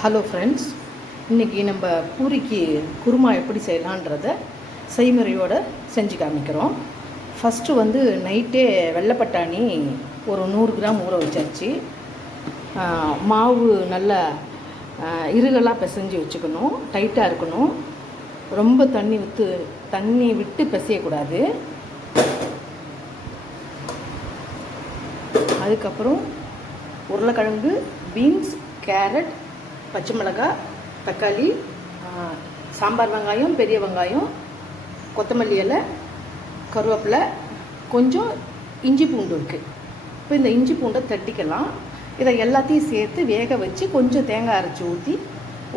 Hello friends இன்றைக்கி நம்ம பூரிக்கு குருமா எப்படி செய்யலான்றத செய்முறையோடு செஞ்சு காமிக்கிறோம். ஃபஸ்ட்டு வந்து நைட்டே வெள்ளைப்பட்டாணி ஒரு நூறு கிராம் ஊற வச்சாச்சு. மாவு நல்லா இருகலாக பிசைஞ்சு வச்சுக்கணும். டைட்டாக இருக்கணும். ரொம்ப தண்ணி விற்று தண்ணி விட்டு பிசையக்கூடாது. அதுக்கப்புறம் உருளைக்கிழங்கு பீன்ஸ் கேரட் பச்சை மிளகாய் தக்காளி சாம்பார் வெங்காயம் பெரிய வெங்காயம் கொத்தமல்லி இலை கருவேப்பிலை கொஞ்சம் இஞ்சி பூண்டு இருக்குது இப்போ இந்த இஞ்சி பூண்டை தட்டிக்கலாம். இதை எல்லாத்தையும் சேர்த்து வேக வச்சு கொஞ்சம் தேங்காய் அரைச்சி ஊற்றி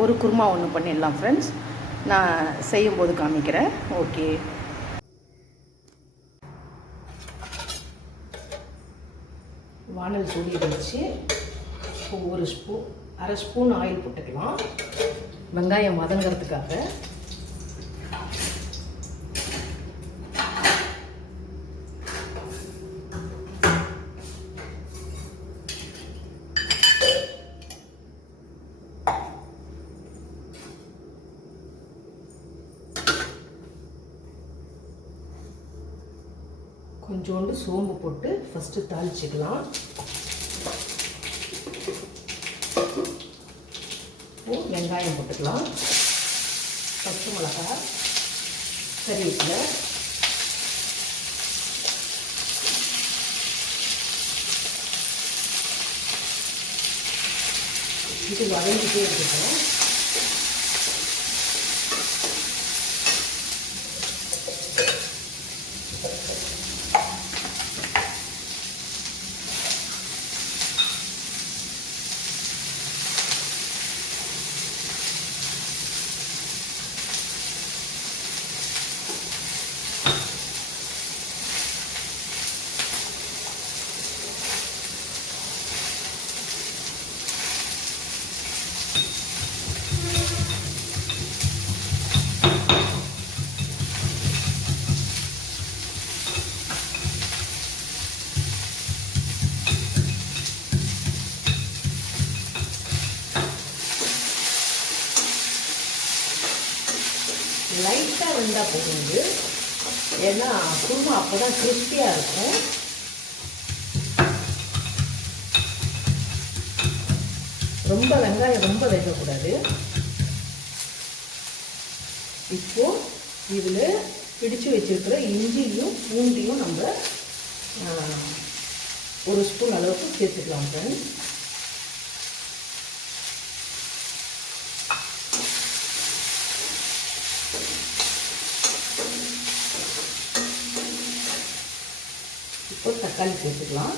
ஒரு குருமா ஒன்று பண்ணிடலாம் ஃப்ரெண்ட்ஸ் நான் செய்யும்போது காமிக்கிறேன். ஓகே. வானல் சூடி வச்சு ஒரு ஸ்பூன் அரை ஸ்பூன் ஆயில் போட்டுக்கலாம். வெங்காயம் வதங்கிறதுக்காக. கொஞ்சோண்டு சோம்பு போட்டு ஃபஸ்ட்டு தாளிச்சிக்கலாம். இப்போ வெங்காயம் போட்டுக்கலாம். பச்சை மிளகாய் கறிவேப்பிலை. இது வதங்கிட்டே இருக்கட்டும் லைட்டாக வெந்தால் போதும். ஏன்னா குருமா அப்போ தான் கிறிஸ்பியாக இருக்கும். ரொம்ப வெங்காயம் ரொம்ப வேகக்கூடாது இப்போ இதில் பிடிச்சு வச்சிருக்கிற இஞ்சியும் பூண்டியும் நம்ம ஒரு ஸ்பூன் அளவுக்கு சேர்த்துக்கலாம் ஃப்ரெண்ட்ஸ் இப்போ தக்காளி சேர்த்துக்கலாம்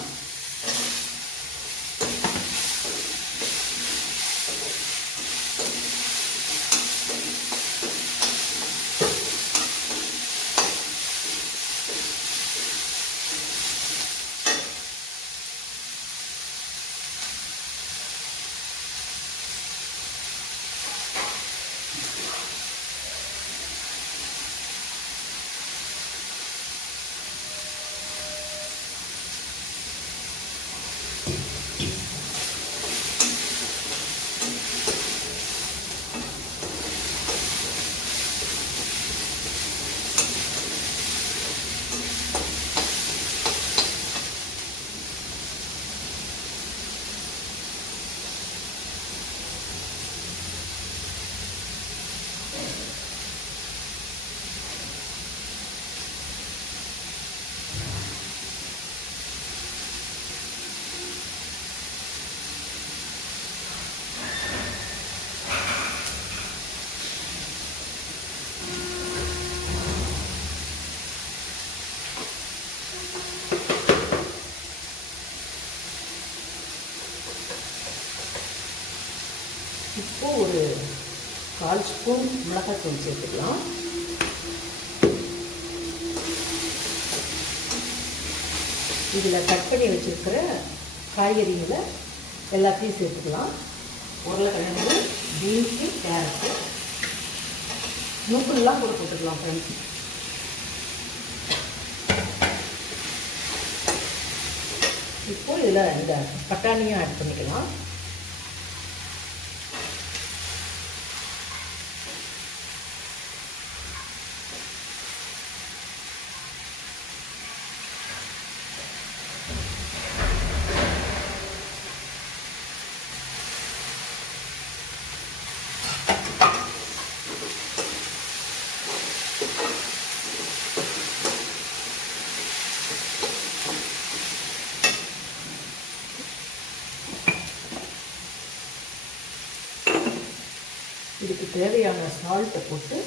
இப்போ ஒரு கால் ஸ்பூன் மிளகாத்தூள் சேர்த்துக்கலாம். இதில் கட் பண்ணி வச்சுருக்கிற காய்கறிகளை எல்லாத்தையும் சேர்த்துக்கலாம். உருளைக்கிழங்கு பீன்ஸு கேரட்டு. நூக்கள்லாம் கூட போட்டுக்கலாம் ஃப்ரெண்ட்ஸ் இப்போ இதில் இந்த பட்டாணியும் ஆட் பண்ணிக்கலாம். இதுக்கு தேவையான சால்ட்டை போட்டு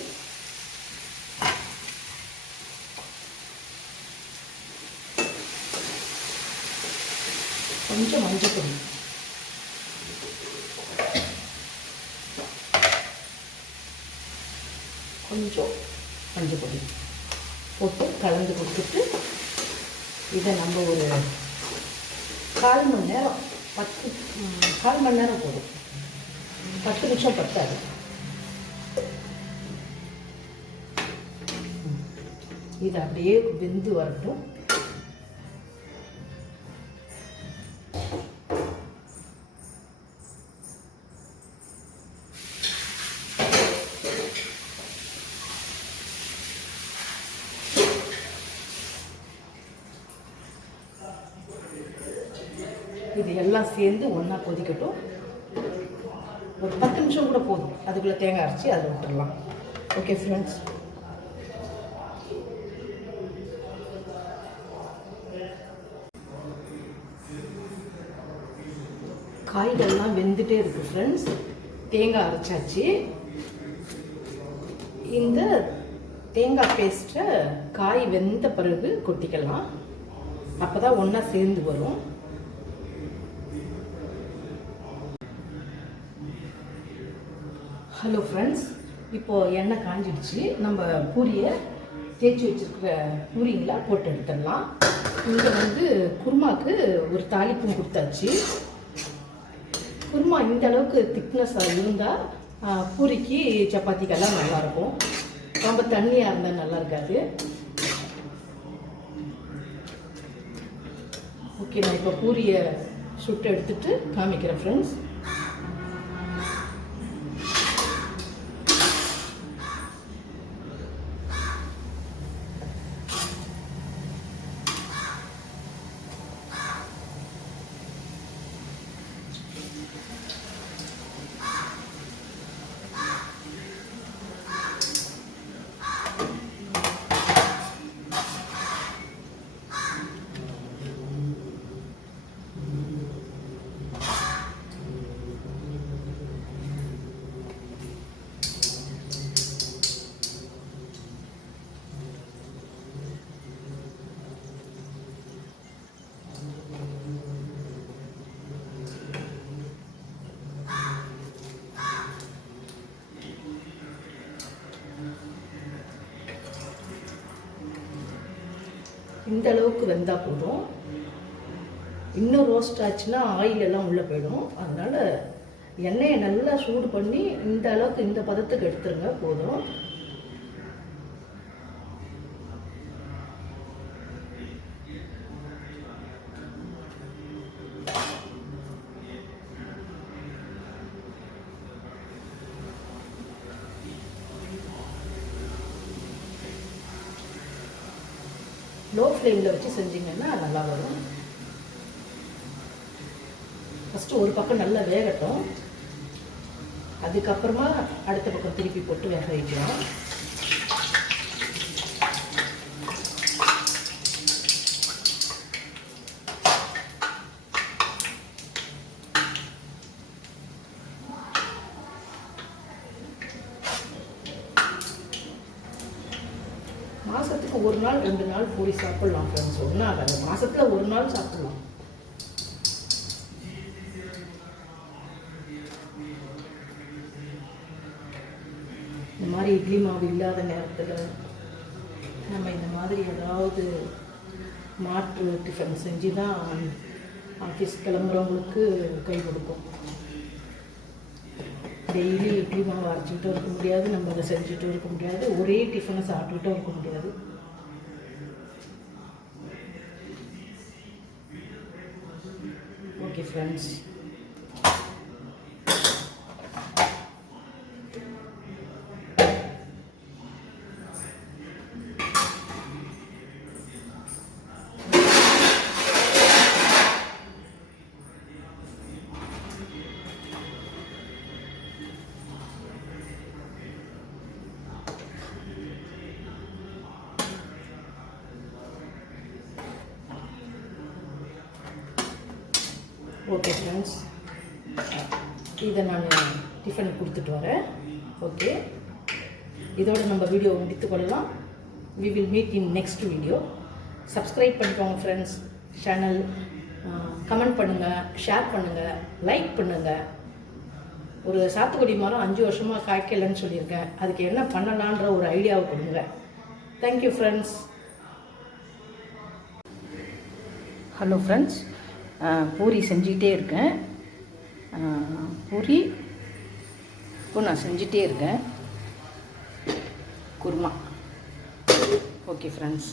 கொஞ்சம் மஞ்சள் பொடி. கொஞ்சம் மஞ்சள் பொடி போட்டு கலந்து கொடுத்துட்டு இதை நம்ம ஒரு கால் மணி நேரம் பத்து கால் மணி நேரம் போதும். பத்து நிமிஷம் பத்தாது. இது அப்படியே வெந்து வரட்டும். இது எல்லாம் சேர்ந்து ஒன்றா கொதிக்கட்டும். ஒரு பத்து நிமிஷம் கூட போதும். அதுக்குள்ளே தேங்காய் அரைச்சி அதை விட்டுடலாம் ஓகே ஃப்ரெண்ட்ஸ் காய்கள்லாம் வெந்துட்டே இருக்கு ஃப்ரெண்ட்ஸ் தேங்காய் அரைச்சாச்சு. இந்த தேங்காய் பேஸ்ட்டை காய் வெந்த பிறகு கொட்டிக்கலாம். அப்போ தான் ஒன்றா சேர்ந்து வரும். ஹலோ ஃப்ரெண்ட்ஸ் இப்போது எண்ணெய் காஞ்சிடுச்சு. நம்ம பூரியை தேய்ச்சி வச்சிருக்கிற பூரிங்களை போட்டு எடுத்துடலாம். இங்கே வந்து குருமாக்கு ஒரு தாளிப்பும் கொடுத்தாச்சு. குருமா இந்த அளவுக்கு திக்னஸாக இருந்தால் பூரிக்கு சப்பாத்திக்கெல்லாம் நல்லாயிருக்கும் ரொம்ப தண்ணியாக இருந்தால் நல்லா இருக்காது. ஓகே நான் இப்போ பூரியை சுட்டு எடுத்துட்டு காமிக்கிறேன் ஃப்ரெண்ட்ஸ் இந்த அளவுக்கு வெந்தால் போதும். இன்னும் ரோஸ்ட் ஆச்சுன்னா ஆயில் எல்லாம் உள்ளே போயிடும். அதனால் எண்ணெயை நல்லா சூடு பண்ணி இந்த அளவுக்கு இந்த பதத்துக்கு எடுத்துருங்க போதும். லோ ஃப்ளேமில் வச்சு செஞ்சீங்கன்னா நல்லா வரும். ஃபஸ்ட்டு ஒரு பக்கம் நல்லா வேகட்டும். அதுக்கப்புறமா அடுத்த பக்கம் திருப்பி போட்டு வேக வைக்கிறோம் மாதத்துக்கு ஒரு நாள் கூடி சாப்பிட்லாம் ஃப்ரெண்ட்ஸ் ஒன்றும் ஆகாது மாதத்தில் ஒரு நாள் சாப்பிட்லாம். இந்த மாதிரி இட்லி மாவு இல்லாத நேரத்தில் நம்ம இந்த மாதிரி ஏதாவது மாற்று டிஃபன் செஞ்சு தான் ஆஃபீஸ் கிளம்புறவங்களுக்கு கை கொடுக்கும் டெய்லி இட்லி மாவு அரைச்சிக்கிட்டும் இருக்க முடியாது நம்ம அதை செஞ்சுட்டும் இருக்க முடியாது. ஒரே டிஃபனை சாப்பிட்டுக்கிட்டும் இருக்க முடியாது. ஓகே ஃப்ரெண்ட்ஸ் இதை நான் டிஃபன் கொடுத்துட்டு வரேன். ஓகே இதோட நம்ம வீடியோ முடித்து கொள்ளலாம். We will meet in next video subscribe பண்ணிக்கோங்க ஃப்ரெண்ட்ஸ் சேனல் கமெண்ட் பண்ணுங்கள் ஷேர் பண்ணுங்கள் லைக் பண்ணுங்கள் ஒரு சாத்துக்குடி மரம் அஞ்சு வருஷமாக காய்க்கலைன்னு சொல்லியிருக்கேன். அதுக்கு என்ன பண்ணலான்ற ஒரு ஐடியாவை கொடுங்க. Thank you friends hello friends puri செஞ்சுக்கிட்டே இருக்கேன். பூரி இப்போ நான் செஞ்சிட்டே இருக்கேன். குருமா. Okay friends